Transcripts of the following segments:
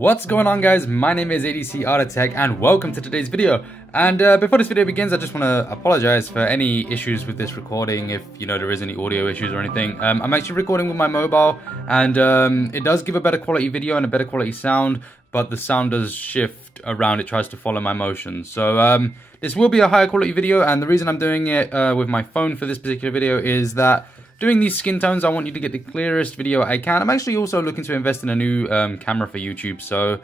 What's going on, guys? My name is ADC Artitech and welcome to today's video. And before this video begins, I just want to apologize for any issues with this recording. If there is any audio issues or anything, I'm actually recording with my mobile, and it does give a better quality video and a better quality sound, but the sound does shift around. It tries to follow my motion. So this will be a higher quality video, and the reason I'm doing it with my phone for this particular video is that doing these skin tones, I want you to get the clearest video I can. I'm actually also looking to invest in a new camera for YouTube. So,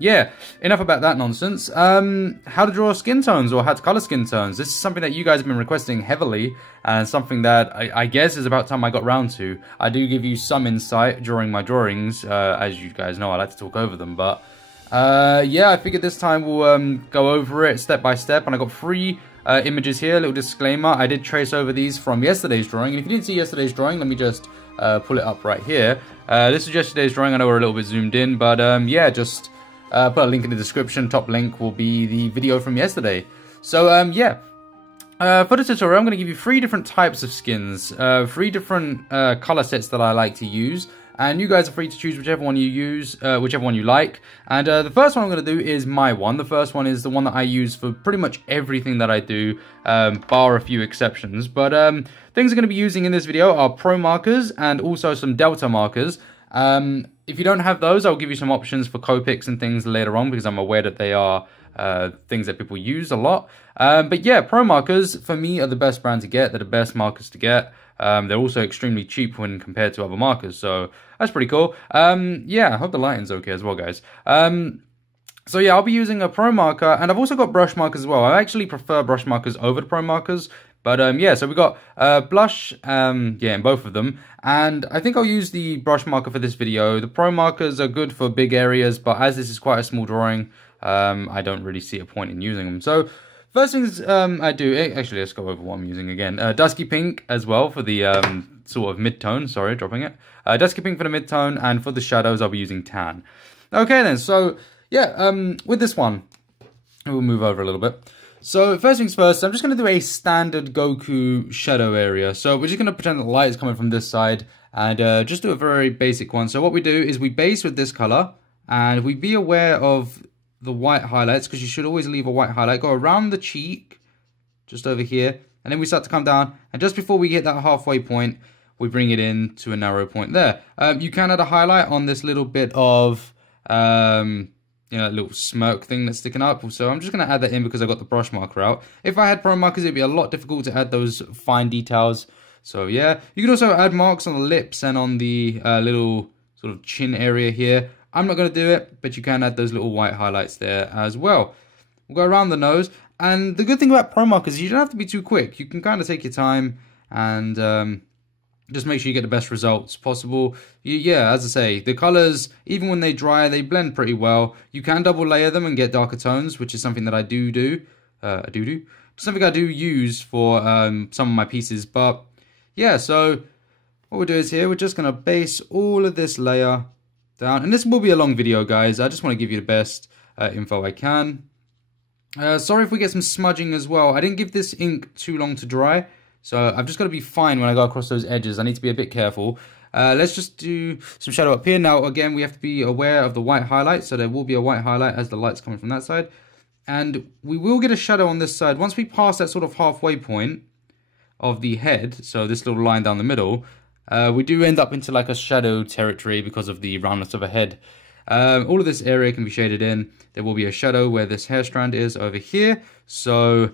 yeah, enough about that nonsense. How to draw skin tones or how to color skin tones. This is something that you guys have been requesting heavily, and something that I guess is about time I got round to. I do give you some insight during my drawings. As you guys know, I like to talk over them. But, yeah, I figured this time we'll go over it step by step. And I got three images here. A little disclaimer, I did trace over these from yesterday's drawing, and if you didn't see yesterday's drawing, let me just pull it up right here. This is yesterday's drawing. I know we're a little bit zoomed in, but yeah, just put a link in the description. Top link will be the video from yesterday. So yeah, for the tutorial, I'm going to give you three different types of skins, three different color sets that I like to use. And you guys are free to choose whichever one you use, whichever one you like. And the first one I'm going to do is my one. The first one is the one that I use for pretty much everything that I do, bar a few exceptions. But things I'm going to be using in this video are pro markers and also some delta markers. If you don't have those, I'll give you some options for Copics and things later on, because I'm aware that they are things that people use a lot. But yeah, pro markers for me are the best brand to get. They're the best markers to get. They're also extremely cheap when compared to other markers, so that's pretty cool. Yeah, I hope the lighting's okay as well, guys. So yeah, I'll be using a pro marker, and I've also got brush markers as well. I actually prefer brush markers over the pro markers, but yeah, so we got blush, yeah, in both of them, and I think I'll use the brush marker for this video. The pro markers are good for big areas, but as this is quite a small drawing, I don't really see a point in using them. So first things I do, actually let's go over what I'm using again. Dusky pink as well for the sort of mid-tone, sorry, dropping it. Dusky pink for the mid-tone, and for the shadows I'll be using tan. Okay then, so yeah, with this one, we'll move over a little bit. So first things first, I'm just going to do a standard Goku shadow area. So we're just going to pretend that the light is coming from this side, and just do a very basic one. So what we do is we base with this color, and we be aware of the white highlights, because you should always leave a white highlight. Go around the cheek, just over here, and then we start to come down, and just before we hit that halfway point, we bring it in to a narrow point there. You can add a highlight on this little bit of, little smirk thing that's sticking up. So I'm just going to add that in because I got the brush marker out. If I had pro markers, it'd be a lot difficult to add those fine details. So yeah, you can also add marks on the lips and on the little sort of chin area here. I'm not going to do it, but you can add those little white highlights there as well. We'll go around the nose. And the good thing about pro markers is you don't have to be too quick. You can kind of take your time and just make sure you get the best results possible. Yeah, as I say, the colors, even when they dry, they blend pretty well. You can double layer them and get darker tones, which is something that I do. Something I do use for some of my pieces. But yeah, so what we'll do is here, we're just going to base all of this layer down, and this will be a long video, guys. I just want to give you the best info I can. Sorry if we get some smudging as well. I didn't give this ink too long to dry, so I've just got to be fine when I go across those edges. I need to be a bit careful. Let's just do some shadow up here. Now again, we have to be aware of the white highlight, so there will be a white highlight as the light's coming from that side, and we will get a shadow on this side once we pass that sort of halfway point of the head, so this little line down the middle. We do end up into like a shadow territory because of the roundness of a head. All of this area can be shaded in. There will be a shadow where this hair strand is over here. So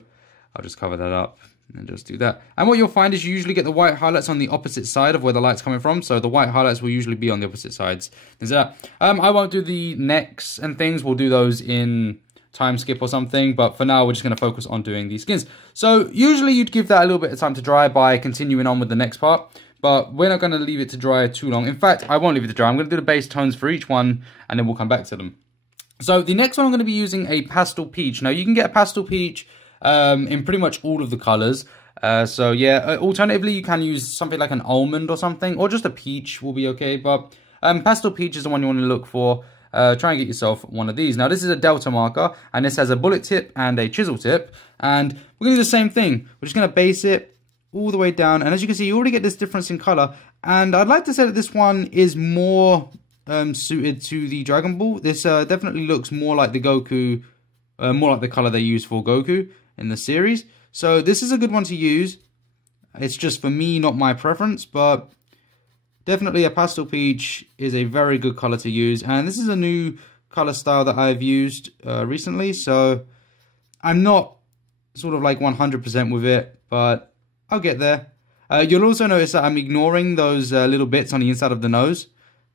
I'll just cover that up and just do that. And what you'll find is you usually get the white highlights on the opposite side of where the light's coming from. So the white highlights will usually be on the opposite sides. Is that? I won't do the necks and things. We'll do those in time skip or something, but for now we're just going to focus on doing these skins. So usually you'd give that a little bit of time to dry by continuing on with the next part. But we're not going to leave it to dry too long. In fact, I won't leave it to dry. I'm going to do the base tones for each one, and then we'll come back to them. So the next one, I'm going to be using a Pastel Peach. Now, you can get a Pastel Peach in pretty much all of the colors. So yeah, alternatively, you can use something like an almond or something, or just a peach will be okay. But Pastel Peach is the one you want to look for. Try and get yourself one of these. Now, this is a delta marker, and this has a bullet tip and a chisel tip. And we're going to do the same thing. We're just going to base it all the way down, and as you can see, you already get this difference in color, and I'd like to say that this one is more suited to the Dragon Ball. This definitely looks more like the Goku, more like the color they use for Goku in the series. So this is a good one to use. It's just for me, not my preference, but definitely a Pastel Peach is a very good color to use. And this is a new color style that I've used recently, so I'm not sort of like 100% with it, but I'll get there. You'll also notice that I'm ignoring those little bits on the inside of the nose,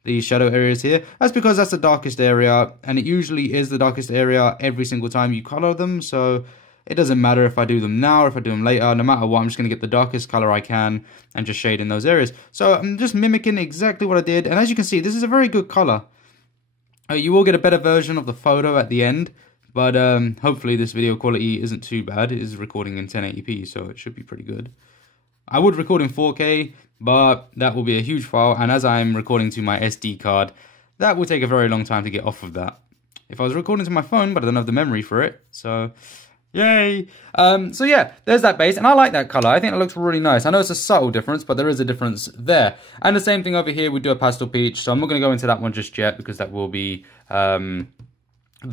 the shadow areas here. That's because that's the darkest area, and it usually is the darkest area every single time you color them, so it doesn't matter if I do them now or if I do them later. No matter what, I'm just going to get the darkest color I can and just shade in those areas. So I'm just mimicking exactly what I did, and as you can see, this is a very good color. You will get a better version of the photo at the end, but hopefully this video quality isn't too bad. It is recording in 1080p, so it should be pretty good. I would record in 4K, but that will be a huge file, and as I'm recording to my SD card, that will take a very long time to get off of that. If I was recording to my phone, but I don't have the memory for it, so yay! So yeah, there's that base, and I like that color. I think it looks really nice. I know it's a subtle difference, but there is a difference there. And the same thing over here, we do a Pastel Peach, so I'm not going to go into that one just yet, because that will be the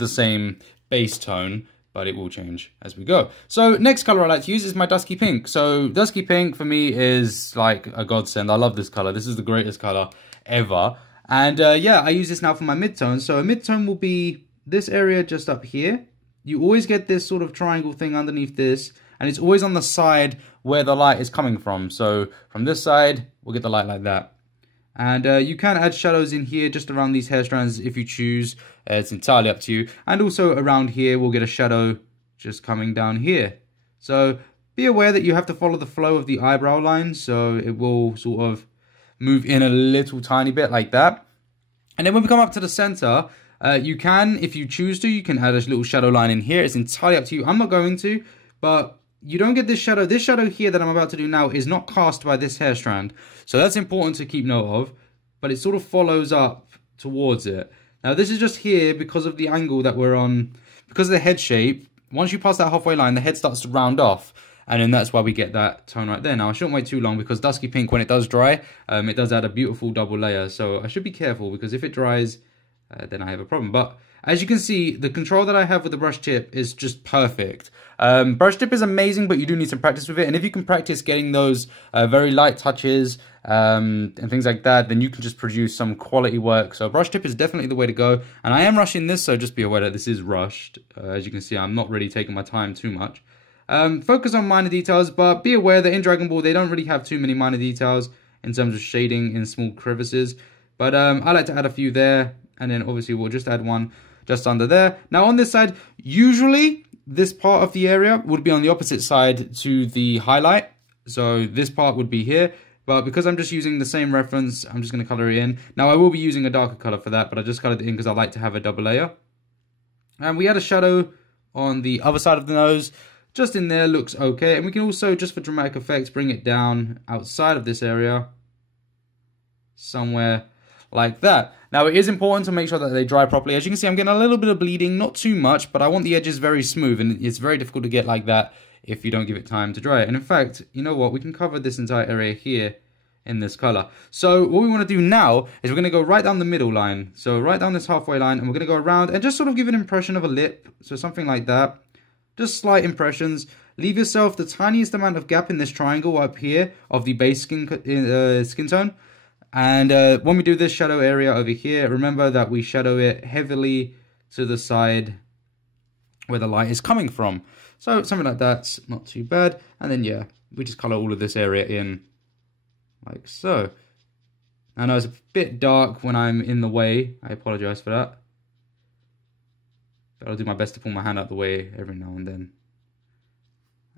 same base tone, but it will change as we go. So next color I like to use is my Dusky Pink. So Dusky Pink for me is like a godsend. I love this color. This is the greatest color ever. And yeah, I use this now for my midtone. So a midtone will be this area just up here. You always get this sort of triangle thing underneath this, and it's always on the side where the light is coming from. So from this side, we'll get the light like that. And you can add shadows in here just around these hair strands if you choose. It's entirely up to you. And also around here, we'll get a shadow just coming down here. So be aware that you have to follow the flow of the eyebrow line. So it will sort of move in a little tiny bit like that. And then when we come up to the center, you can, if you choose to, you can add a little shadow line in here. It's entirely up to you. I'm not going to, but you don't get this shadow. This shadow here that I'm about to do now is not cast by this hair strand. So that's important to keep note of, but it sort of follows up towards it. Now this is just here because of the angle that we're on, because of the head shape. Once you pass that halfway line, the head starts to round off, and then that's why we get that tone right there. Now I shouldn't wait too long, because Dusky Pink, when it does dry, it does add a beautiful double layer. So I should be careful, because if it dries, then I have a problem. But as you can see, the control that I have with the brush tip is just perfect. Brush tip is amazing, but you do need some practice with it. And if you can practice getting those very light touches and things like that, then you can just produce some quality work. So brush tip is definitely the way to go. And I am rushing this, so just be aware that this is rushed. As you can see, I'm not really taking my time too much. Focus on minor details, but be aware that in Dragon Ball, they don't really have too many minor details in terms of shading in small crevices. But I like to add a few there. And then obviously we'll just add one just under there. Now on this side, usually this part of the area would be on the opposite side to the highlight. So this part would be here. But because I'm just using the same reference, I'm just going to color it in. Now I will be using a darker color for that, but I just colored it in because I like to have a double layer. And we add a shadow on the other side of the nose. Just in there, looks okay. And we can also, just for dramatic effects, bring it down outside of this area. Somewhere like that. Now it is important to make sure that they dry properly. As you can see, I'm getting a little bit of bleeding, not too much, but I want the edges very smooth, and it's very difficult to get like that if you don't give it time to dry. And in fact, you know what? We can cover this entire area here in this color. So what we want to do now is we're going to go right down the middle line. So right down this halfway line, and we're going to go around and just sort of give an impression of a lip. So something like that. Just slight impressions. Leave yourself the tiniest amount of gap in this triangle up here of the base skin tone. And when we do this shadow area over here, remember that we shadow it heavily to the side where the light is coming from. So something like that's not too bad. And then yeah, we just color all of this area in like so. I know it's a bit dark when I'm in the way. I apologize for that. But I'll do my best to pull my hand out the way every now and then.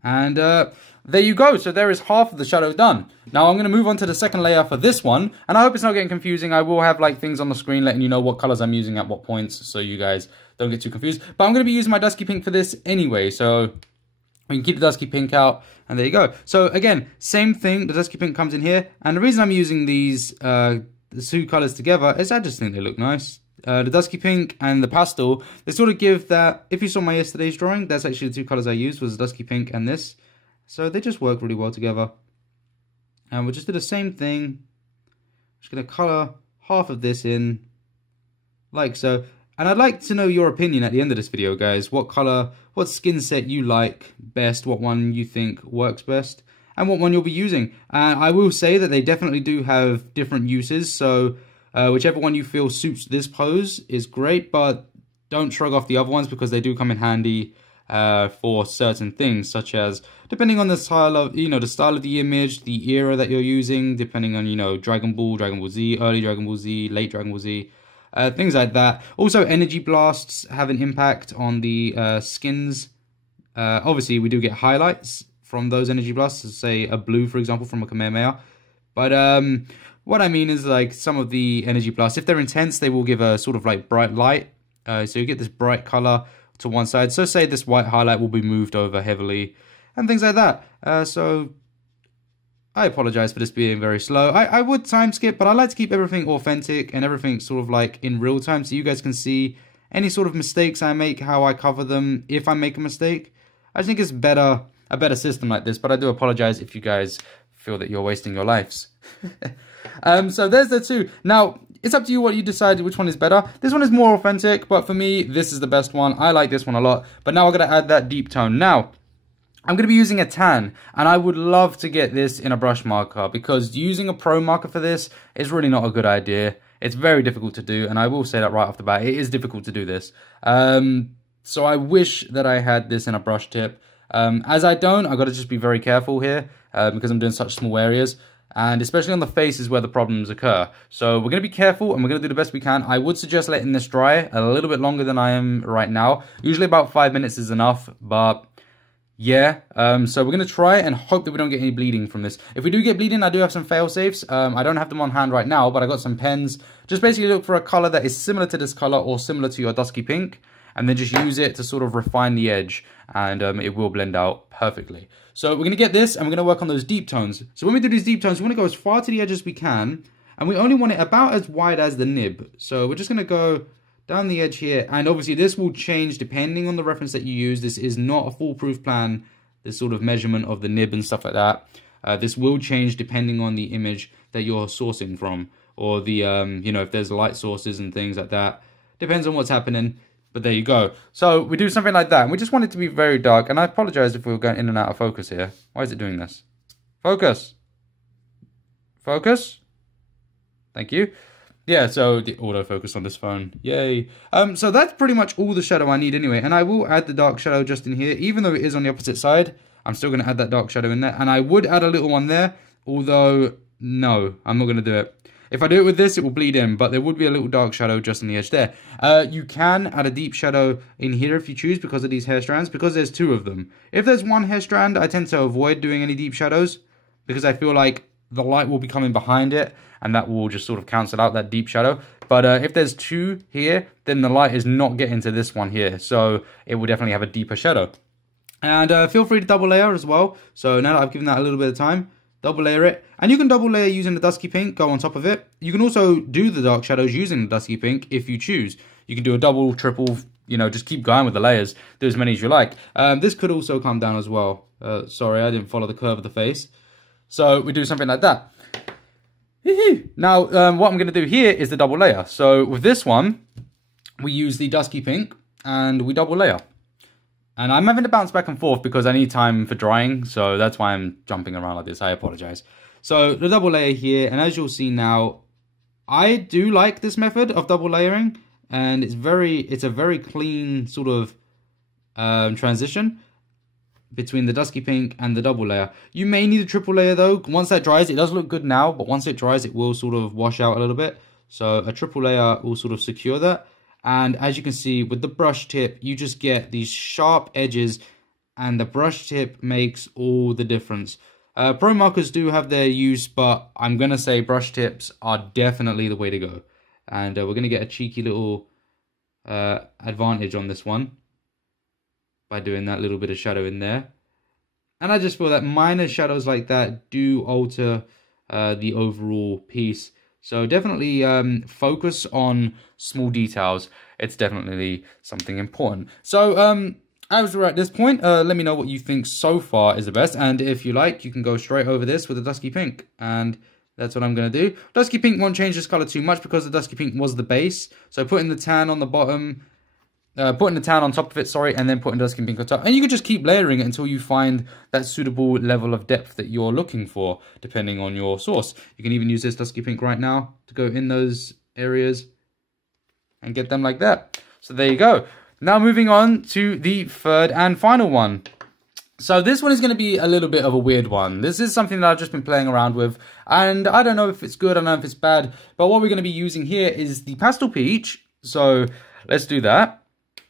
And there you go. So there is half of the shadow done. Now I'm going to move on to the second layer for this one. And I hope it's not getting confusing. I will have like things on the screen letting you know what colors I'm using at what points, so you guys don't get too confused. But I'm going to be using my Dusky Pink for this anyway. So we can keep the Dusky Pink out. And there you go. So again, same thing. The Dusky Pink comes in here. And the reason I'm using these the two colors together is I just think they look nice. The Dusky Pink and the Pastel, they sort of give that, if you saw my yesterday's drawing, that's actually the two colors I used, was the Dusky Pink and this. So they just work really well together. And we'll just do the same thing. I'm just going to color half of this in like so. And I'd like to know your opinion at the end of this video, guys. What color, what skin set you like best, what one you think works best, and what one you'll be using. And I will say that they definitely do have different uses, so whichever one you feel suits this pose is great, but don't shrug off the other ones because they do come in handy for certain things, such as depending on the style of, the style of the image, the era that you're using, depending on, Dragon Ball Z, early Dragon Ball Z, late Dragon Ball Z, things like that. Also, energy blasts have an impact on the skins. Obviously, we do get highlights from those energy blasts, say a blue, for example, from a Kamehameha. But what I mean is, like, some of the energy blasts, if they're intense, they will give a sort of like bright light. So you get this bright color to one side. So say this white highlight will be moved over heavily and things like that. So I apologize for this being very slow. I would time skip, but I like to keep everything authentic and everything sort of like in real time so you guys can see any sort of mistakes I make, how I cover them if I make a mistake. I think it's a better system like this, but I do apologize if you guys feel that you're wasting your lives. So there's the two. Now, it's up to you what you decide which one is better. This one is more authentic, but for me, this is the best one. I like this one a lot, but now I'm going to add that deep tone. Now, I'm going to be using a tan, and I would love to get this in a brush marker because using a pro marker for this is really not a good idea. It's very difficult to do, and I will say that right off the bat. It is difficult to do this. So I wish that I had this in a brush tip. As I don't, I've got to just be very careful here because I'm doing such small areas. And especially on the face is where the problems occur. So we're going to be careful and we're going to do the best we can. I would suggest letting this dry a little bit longer than I am right now. Usually about 5 minutes is enough, but yeah. So we're going to try it and hope that we don't get any bleeding from this. If we do get bleeding, I do have some fail safes. I don't have them on hand right now, but I got some pens. Just basically look for a color that is similar to this color or similar to your Dusky Pink, and then just use it to sort of refine the edge, and it will blend out perfectly. So we're going to get this, and we're going to work on those deep tones. So when we do these deep tones, we want to go as far to the edge as we can, and we only want it about as wide as the nib. So we're just going to go down the edge here, and obviously this will change depending on the reference that you use. This is not a foolproof plan, this sort of measurement of the nib and stuff like that. This will change depending on the image that you're sourcing from, or the, if there's light sources and things like that. Depends on what's happening. But there you go. So we do something like that. And we just want it to be very dark. And I apologize if we were going in and out of focus here. Why is it doing this? Focus. Focus. Thank you. Yeah, so the autofocus on this phone. Yay. So that's pretty much all the shadow I need anyway. And I will add the dark shadow just in here. Even though it is on the opposite side, I'm still going to add that dark shadow in there. And I would add a little one there. Although, no, I'm not going to do it. If I do it with this, it will bleed in, but there would be a little dark shadow just on the edge there. You can add a deep shadow in here if you choose because of these hair strands, because there's two of them. If there's one hair strand, I tend to avoid doing any deep shadows because I feel like the light will be coming behind it and that will just sort of cancel out that deep shadow. But if there's two here, then the light is not getting to this one here, so it will definitely have a deeper shadow. And feel free to double layer as well. So now that I've given that a little bit of time, double layer it, and you can double layer using the Dusky Pink, go on top of it. You can also do the dark shadows using the Dusky Pink if you choose. You can do a double, triple, just keep going with the layers, do as many as you like. This could also come down as well. Sorry, I didn't follow the curve of the face. So we do something like that. Now, what I'm going to do here is the double layer. So with this one, we use the Dusky Pink and we double layer. And I'm having to bounce back and forth because I need time for drying, so that's why I'm jumping around like this. I apologize. So the double layer here, and as you'll see now, I do like this method of double layering, and it's a very clean sort of transition between the Dusky Pink and the double layer. You may need a triple layer though. Once that dries, it does look good now, but once it dries, it will sort of wash out a little bit. So a triple layer will sort of secure that. And as you can see with the brush tip, you just get these sharp edges, and the brush tip makes all the difference. Pro markers do have their use, but I'm going to say brush tips are definitely the way to go. And we're going to get a cheeky little advantage on this one by doing that little bit of shadow in there. And I just feel that minor shadows like that do alter the overall piece. So definitely focus on small details. It's definitely something important. So as we're at this point, let me know what you think so far is the best. And if you like, you can go straight over this with a Dusky Pink. And That's what I'm going to do. Dusky Pink won't change this color too much because the Dusky Pink was the base. So putting the tan on the bottom, putting the tan on top of it, sorry, and then putting Dusky Pink on top. And you can just keep layering it until you find that suitable level of depth that you're looking for, depending on your source. You can even use this Dusky Pink right now to go in those areas and get them like that. So there you go. Now moving on to the third and final one. So this one is going to be a little bit of a weird one. This is something that I've just been playing around with, and I don't know if it's good, I don't know if it's bad, but what we're going to be using here is the Pastel Peach. So let's do that.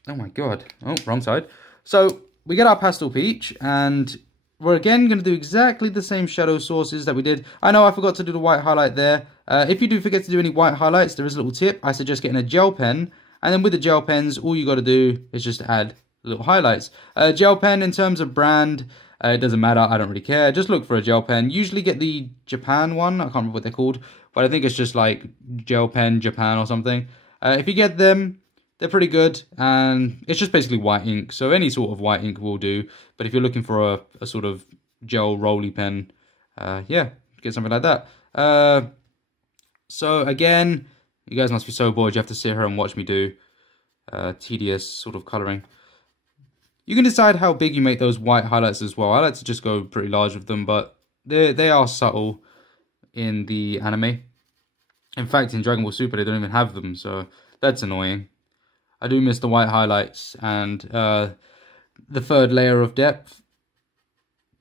Oh my god. Oh, wrong side. So we get our Pastel Peach, and we're again going to do exactly the same shadow sources that we did. I know I forgot to do the white highlight there. If you do forget to do any white highlights, there is a little tip. I suggest getting a gel pen, and then with the gel pens, all you got to do is just add little highlights. Gel pen, in terms of brand, it doesn't matter, I don't really care. Just look for a gel pen. Usually get the Japan one, I can't remember what they're called, but I think it's just like gel pen Japan or something. If you get them, they're pretty good, and it's just basically white ink, so any sort of white ink will do. But if you're looking for a sort of gel rolly pen, yeah, get something like that. So again, you guys must be so bored you have to sit here and watch me do tedious sort of colouring. You can decide how big you make those white highlights as well. I like to just go pretty large with them, but they are subtle in the anime. In fact, in Dragon Ball Super, they don't even have them, so that's annoying. I do miss the white highlights and the third layer of depth.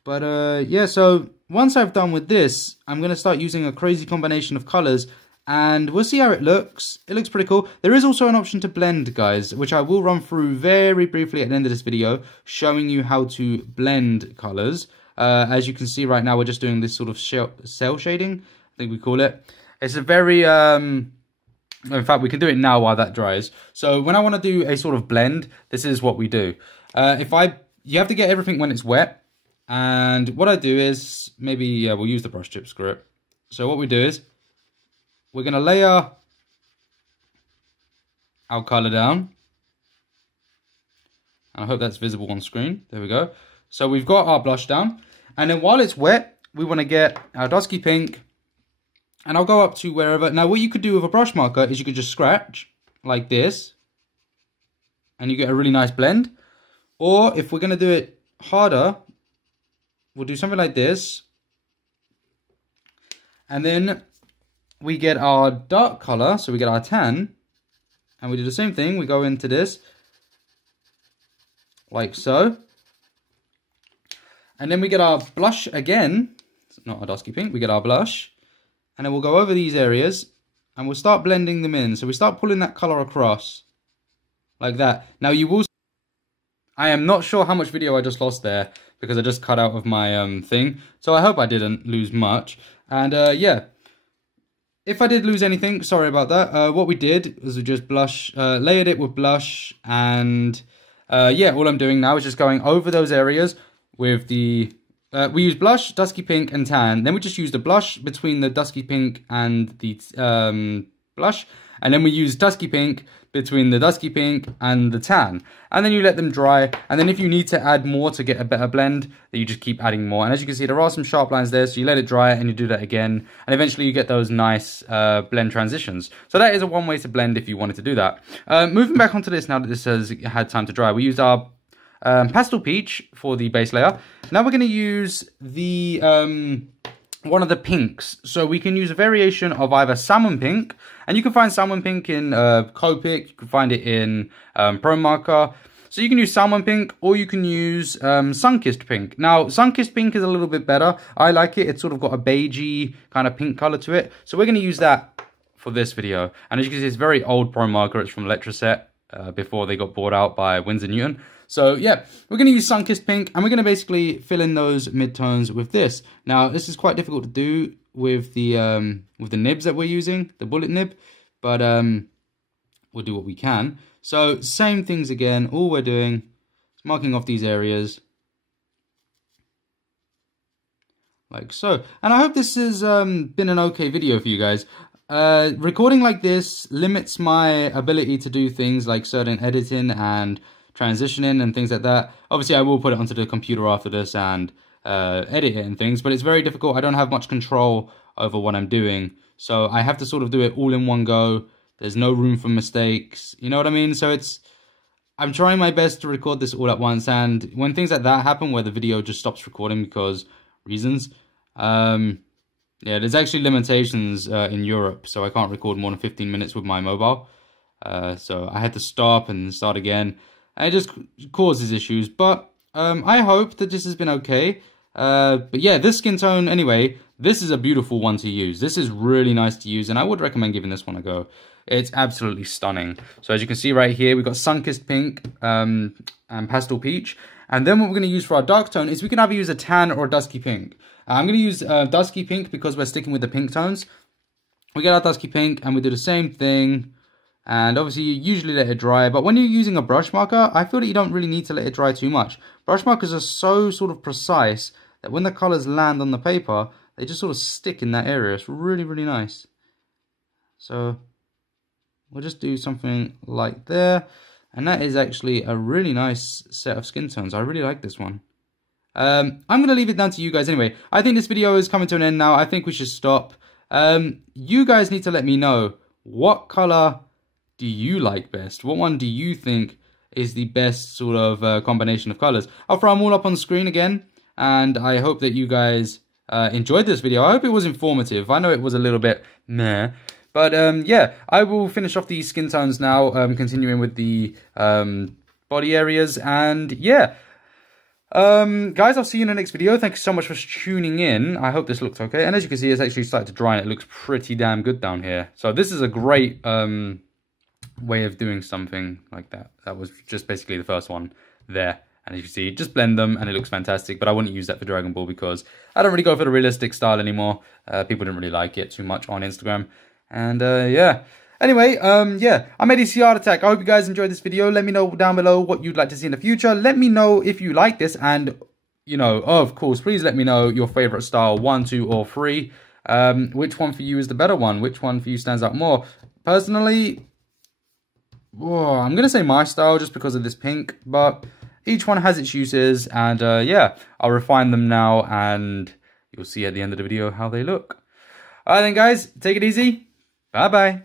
But yeah, so once I've done with this, I'm going to start using a crazy combination of colours, and we'll see how it looks. It looks pretty cool. There is also an option to blend, guys, which I will run through very briefly at the end of this video, showing you how to blend colours. As you can see right now, we're just doing this sort of cell shading, I think we call it. It's a very, in fact, we can do it now while that dries. So when I want to do a sort of blend, this is what we do. You have to get everything when it's wet. And what I do is, maybe, we'll use the brush tip, screw it. So what we do is, we're going to layer our colour down. I hope that's visible on screen. There we go. So we've got our blush down. And then while it's wet, we want to get our Dusky Pink. And I'll go up to wherever. Now what you could do with a brush marker is you could just scratch like this. And you get a really nice blend. Or if we're going to do it harder, we'll do something like this. And then we get our dark color, so we get our tan, and we do the same thing. We go into this, like so. And then we get our blush again. It's not our Dusky Pink, we get our blush. And then we'll go over these areas, and we'll start blending them in. So we start pulling that color across, like that. Now you will... I am not sure how much video I just lost there, because I just cut out of my thing. So I hope I didn't lose much. And yeah. If I did lose anything, sorry about that. What we did was we just layered it with blush, and yeah, all I'm doing now is just going over those areas with the, we use blush, Dusky Pink, and tan. Then we just use the blush between the Dusky Pink and the blush, and then we use Dusky Pink between the Dusky Pink and the tan. And then you let them dry, and then if you need to add more to get a better blend, then you just keep adding more. And as you can see, there are some sharp lines there, so you let it dry and you do that again, and eventually you get those nice blend transitions. So that is one way to blend if you wanted to do that. Moving back onto this now that this has had time to dry, we used our Pastel Peach for the base layer. Now we're going to use the one of the pinks. So we can use a variation of either Salmon Pink, and you can find Salmon Pink in Copic, you can find it in Pro Marker. So you can use Salmon Pink, or you can use Sunkissed Pink. Now, Sunkissed Pink is a little bit better. I like it. It's sort of got a beigey kind of pink color to it. So we're going to use that for this video. And as you can see, it's very old Pro Marker. It's from Letraset before they got bought out by Winsor Newton. So yeah, we're going to use Sunkissed Pink, and we're going to basically fill in those midtones with this. Now, this is quite difficult to do with the nibs that we're using, the bullet nib, but we'll do what we can. So same things again. All we're doing is marking off these areas like so. And I hope this has been an okay video for you guys. Recording like this limits my ability to do things like certain editing and transitioning and things like that. Obviously, I will put it onto the computer after this and edit it and things, but it's very difficult. I don't have much control over what I'm doing, so I have to sort of do it all in one go. There's no room for mistakes, you know what I mean? So I'm trying my best to record this all at once, and when things like that happen where the video just stops recording because reasons, yeah, there's actually limitations in Europe, so I can't record more than 15 minutes with my mobile. So I had to stop and start again, and it just causes issues, but I hope that this has been okay. But yeah, this skin tone, anyway, this is a beautiful one to use. This is really nice to use, and I would recommend giving this one a go. It's absolutely stunning. So as you can see right here, we've got Sunkissed Pink and Pastel Peach. And then what we're going to use for our dark tone is we can either use a tan or a Dusky Pink. I'm going to use Dusky Pink because we're sticking with the pink tones. We get our Dusky Pink and we do the same thing. And obviously you usually let it dry. But when you're using a brush marker, I feel that you don't really need to let it dry too much. Brush markers are so sort of precise that when the colours land on the paper, they just sort of stick in that area. It's really, really nice. So we'll just do something like there. And that is actually a really nice set of skin tones. I really like this one. I'm going to leave it down to you guys anyway. I think this video is coming to an end now. I think we should stop. You guys need to let me know, what color do you like best? What one do you think is the best sort of combination of colors? I'll throw them all up on the screen again. And I hope that you guys enjoyed this video. I hope it was informative. I know it was a little bit meh. But yeah, I will finish off the skin tones now, continuing with the body areas. And yeah, guys, I'll see you in the next video. Thank you so much for tuning in. I hope this looks okay. And as you can see, it's actually started to dry and it looks pretty damn good down here. So this is a great way of doing something like that. That was just basically the first one there. And as you see, just blend them and it looks fantastic. But I wouldn't use that for Dragon Ball because I don't really go for the realistic style anymore. People didn't really like it too much on Instagram. And yeah, anyway, yeah, I'm ADC Art Attack. I hope you guys enjoyed this video. Let me know down below what you'd like to see in the future. Let me know if you like this, and you know, of course, please let me know your favorite style, 1, 2, or 3. Which one for you is the better one? Which one for you stands out more? Personally, I'm gonna say my style just because of this pink, but each one has its uses, and yeah, I'll refine them now, and you'll see at the end of the video how they look. Alright then, guys, take it easy. Bye-bye.